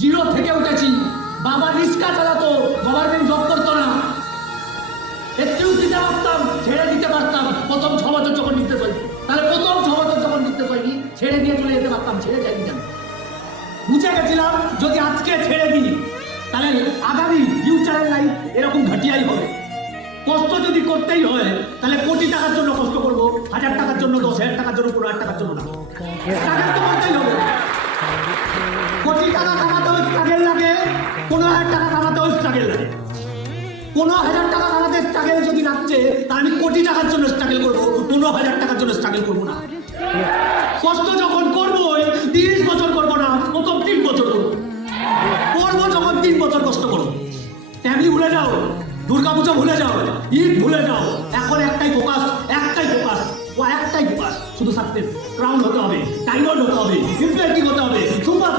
Zero থেকে উঠেছি। বাবা রিক্সা চালাতো, গভর্নমেন্ট জব করতো না, একটু দিতে পারতাম, ছেড়ে দিতে পারতাম। প্রথম 6 বছর যখন নির্দেশ হয়নি, তাহলে প্রথম 6 বছর যখন নির্দেশ হয়নি ছেড়ে দিয়ে চলে যেতে পারতাম, ছেড়ে যাইনি কেন? বুঝে গেছিলাম যদি আজকে ছেড়ে দিই তাহলে আগামী ফিউচারের লাইফ এরকম ঘাটিয়াই হবে। কষ্ট যদি করতেই হয় তাহলে কোটি টাকার জন্য কষ্ট করবো, 1000 টাকার জন্য, 10,000 টাকার জন্য, 15,000 টাকার জন্য না। স্ট্রাগল তো করতেই হবে। কোটি টাকা কামাতেও স্ট্রাগল লাগে, 15,000 টাকা কামাতেও স্ট্রাগল লাগে। 15,000 টাকা কামাতে স্ট্রাগল যদি লাগছে তাহলে আমি কোটি টাকার জন্য স্ট্রাগল করবো, 15,000 টাকার জন্য স্ট্রাগল করবো না। কষ্ট যখন করবো 30 বছর করবো না, প্রথম 3 বছর করবো। করবো যখন 3 বছর কষ্ট করবো। ফ্যামিলি ভুলে যাও, দুর্গাপূজা ভুলে যাও, ঈদ ভুলে যাও। এখন একটাই ফোকাস, শুধু সাকসেস। ক্রাউন হতে হবে, ডায়মন্ড হতে হবে, ইমপ্রেসিভ হতে হবে, সুপার